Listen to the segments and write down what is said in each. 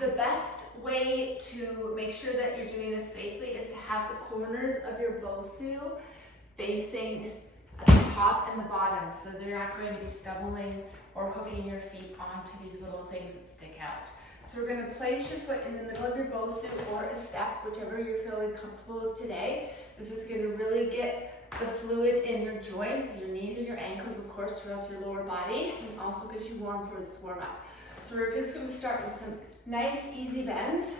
The best way to make sure that you're doing this safely is to have the corners of your Bosu facing at the top and the bottom, so they're not going to be stumbling or hooking your feet onto these little things that stick out. So we're going to place your foot in the middle of your Bosu or a step, whichever you're feeling comfortable with today. This is going to really get the fluid in your joints, your knees and your ankles, of course, throughout your lower body, and also gets you warm for this warm up. So we're just going to start with some nice, easy bends.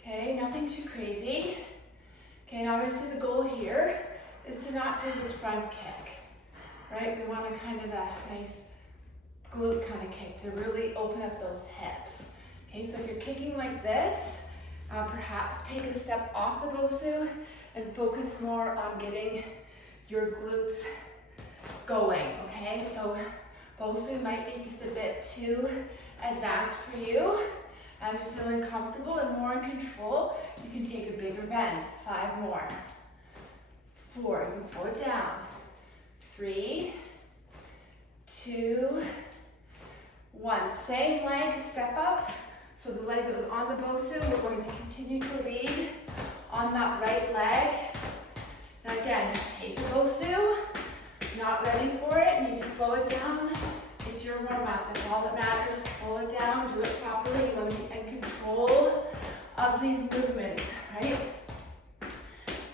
Okay, nothing too crazy. Okay, and obviously the goal here is to not do this front kick, right? We want a kind of a nice glute kind of kick to really open up those hips. Okay, so if you're kicking like this, perhaps take a step off the Bosu and focus more on getting your glutes going, okay? So Bosu might be just a bit too advanced for you. As you're feeling comfortable and more in control, you can take a bigger bend. 5 more. 4, you can slow it down. 3, 2, 1. Same leg step ups. So the leg that was on the Bosu, we're going to continue to lead on that right leg. Now again, hate the Bosu, not ready for it, need to slow it down. It's your warm up, that's all that matters. Slow it down, do it properly. You want to be in control of these movements, right?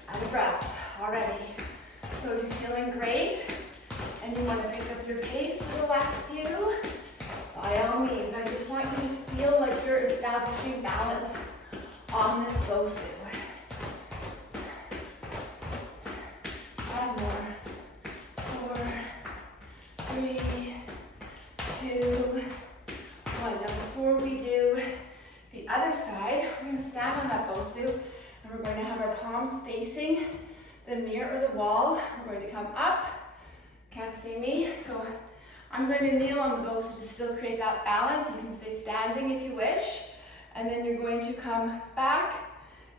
Out of breath, already. So if you're feeling great and you want to pick up your pace for the last few, by all means, I just want you to feel like you're establishing balance on this Bosu. 5 more. 4, 3, 2, 1. Now before we do the other side, we're going to stand on that Bosu and we're going to have our palms facing the mirror or the wall. We're going to come up. Can't see me, so I'm going to kneel on the Bosu to still create that balance. You can stay standing if you wish. And then you're going to come back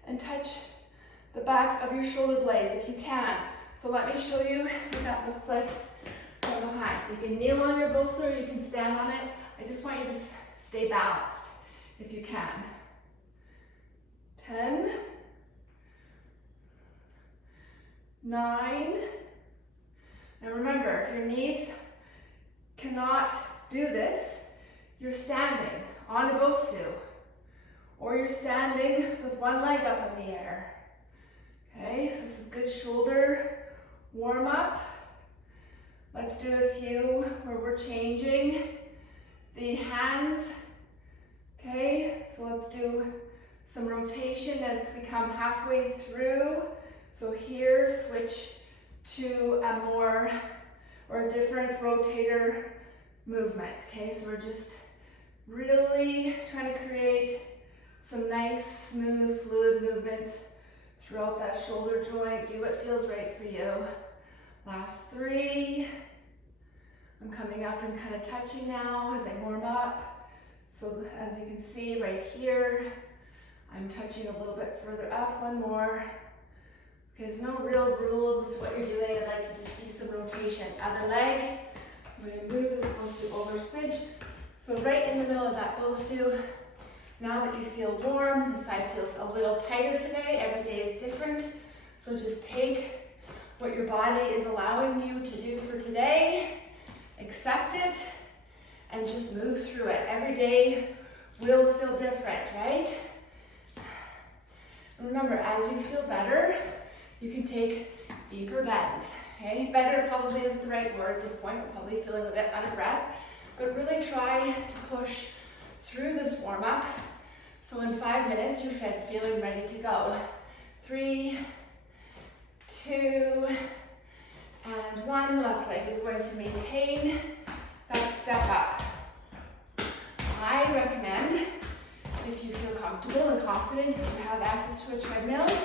and touch the back of your shoulder blades if you can. So let me show you what that looks like from behind. So you can kneel on your Bosu or you can stand on it. I just want you to stay balanced if you can. 10, 9. Now remember, if your knees cannot do this, you're standing on a Bosu or you're standing with one leg up in the air. Okay, so this is good shoulder warm up. Let's do a few where we're changing the hands. Okay, so let's do some rotation as we come halfway through. So here, switch to a more or a different rotator movement. Okay, so we're just really trying to create some nice, smooth, fluid movements throughout that shoulder joint. Do what feels right for you. Last 3. I'm coming up and kind of touching now as I warm up. So as you can see right here, I'm touching a little bit further up. 1 more. Okay, there's no real rules as to what you're doing. I'd like to just see some rotation. Other leg. I'm going to move this Bosu over a smidge. So right in the middle of that Bosu, now that you feel warm, the side feels a little tighter today. Every day is different. So just take what your body is allowing you to do for today, accept it, and just move through it. Every day will feel different, right? Remember, as you feel better, you can take deeper bends, okay? Better probably isn't the right word at this point. We're probably feeling a bit out of breath, but really try to push through this warm-up. So in 5 minutes, you're feeling ready to go. 3, 2, and 1. Left leg is going to maintain that step up. I recommend, if you feel comfortable and confident, if you have access to a treadmill, to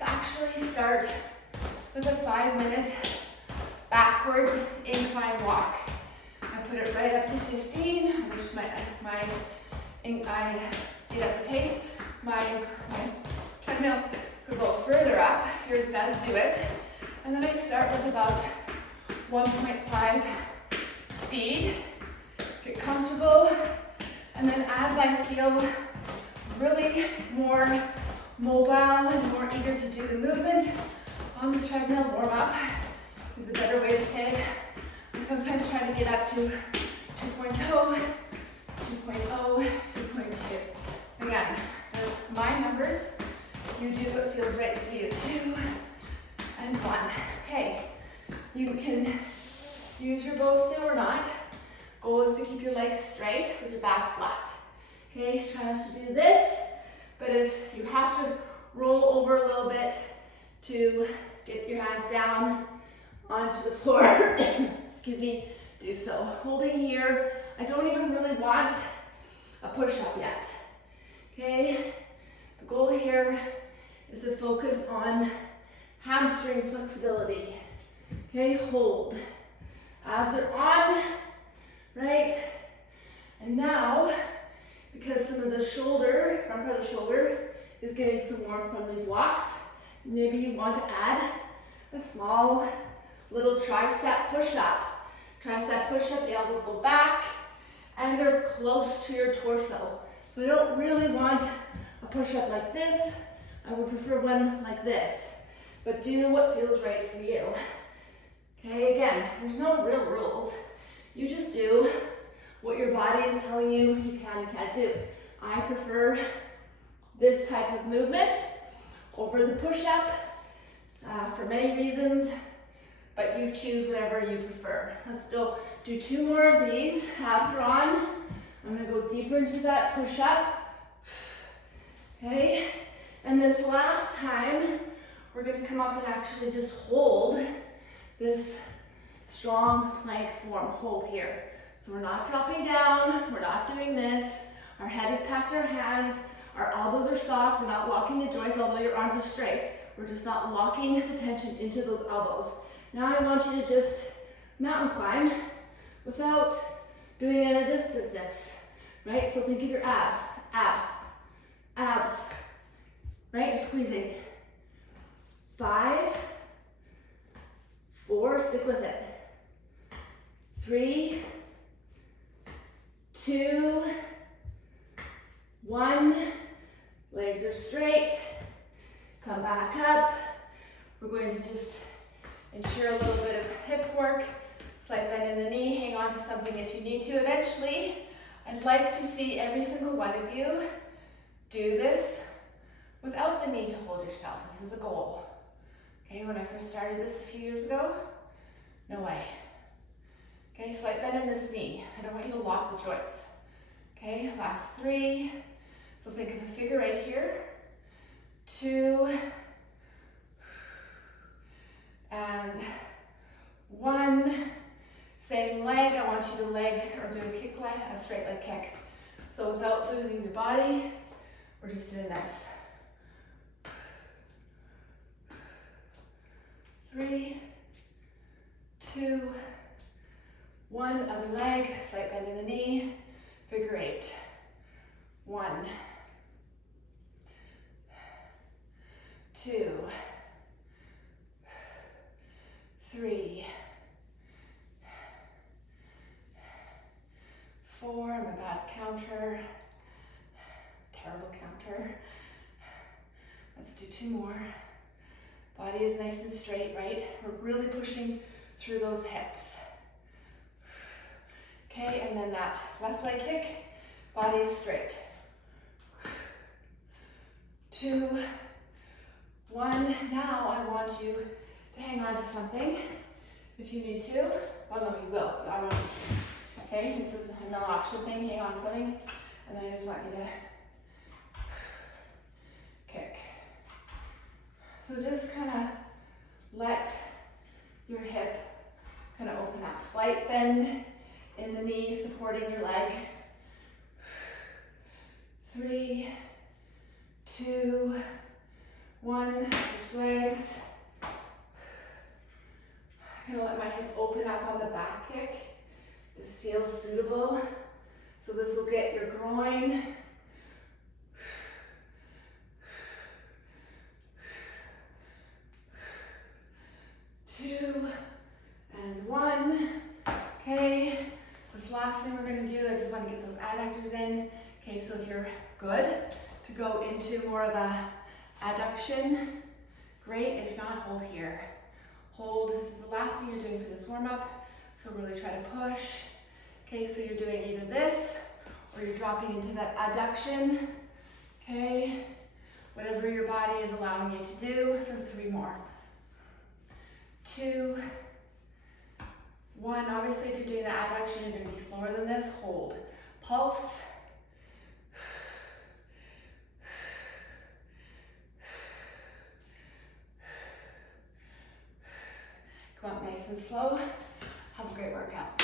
actually start with a 5-minute backwards incline walk. I put it right up to 15. I wish I stayed at the pace. My treadmill could go further up. Yours does, do it. And then I start with about 1.5 speed. Get comfortable. And then as I want to feel really more mobile and more eager to do the movement on the treadmill, warm up is a better way to say it. I sometimes try to get up to 2.0, 2.0, 2.2. Again, that's my numbers. You do what feels right for you. 2 and 1. Okay, you can use your bow still or not. Goal is to keep your legs straight with your back flat. Okay, try not to do this, but if you have to roll over a little bit to get your hands down onto the floor, excuse me, do so. Holding here, I don't even really want a push-up yet. Okay, the goal here is to focus on hamstring flexibility. Okay, hold. Abs are on, right? And now, because some of the shoulder, front part of the shoulder, is getting some warmth from these walks, maybe you want to add a small little tricep push-up. Tricep push-up, the elbows go back, and they're close to your torso. So I don't really want a push-up like this. I would prefer one like this. But do what feels right for you. Okay, again, there's no real rules. You just do what your body is telling you you can and can't do. I prefer this type of movement over the push-up for many reasons, but you choose whatever you prefer. Let's do 2 more of these. Abs are on. I'm gonna go deeper into that push-up. Okay, and this last time, we're gonna come up and actually just hold this strong plank form. Hold here. So we're not dropping down, we're not doing this. Our head is past our hands, our elbows are soft, we're not locking the joints, although your arms are straight. We're just not locking the tension into those elbows. Now I want you to just mountain climb without doing any of this business, right? So think of your abs, abs, abs, right? You're squeezing. 5, 4, stick with it. 3, 2, 1, legs are straight, come back up. We're going to just ensure a little bit of hip work, slight bend in the knee, hang on to something if you need to. Eventually, I'd like to see every single one of you do this without the need to hold yourself. This is a goal. Okay, when I first started this a few years ago, no way. Okay, slight bend in this knee. I don't want you to lock the joints. Okay, last 3. So think of a figure eight here. 2, and 1. Same leg, I want you to leg or do a kick leg, a straight leg kick. So without losing your body, we're just doing this. 3, 2, 1, other leg, slight bend in the knee, figure 8. 1, 2, 3, 4, I'm a bad counter, terrible counter. Let's do 2 more. Body is nice and straight, right? We're really pushing through those hips. Okay, and then that left leg kick, body is straight. 2, 1, now I want you to hang on to something if you need to. Well, no, you will, but I want you to. Okay, this is another option thing, hang on to something, and then I just want you to kick. So just kind of let your hip kind of open up. Slight bend in the knee, supporting your leg. 3, 2, 1, switch legs. I'm gonna let my hip open up on the back kick. Just feel suitable. So this will get your groin. 2, and 1. Okay, this last thing we're going to do, I just want to get those adductors in. Okay, so if you're good to go into more of a adduction, great. If not, hold here. Hold, this is the last thing you're doing for this warm-up, so really try to push. Okay, so you're doing either this, or you're dropping into that adduction, okay? Whatever your body is allowing you to do for 3 more. 2, 1. Obviously, if you're doing the adduction, you're gonna be slower than this. Hold. Pulse. Come up nice and slow. Have a great workout.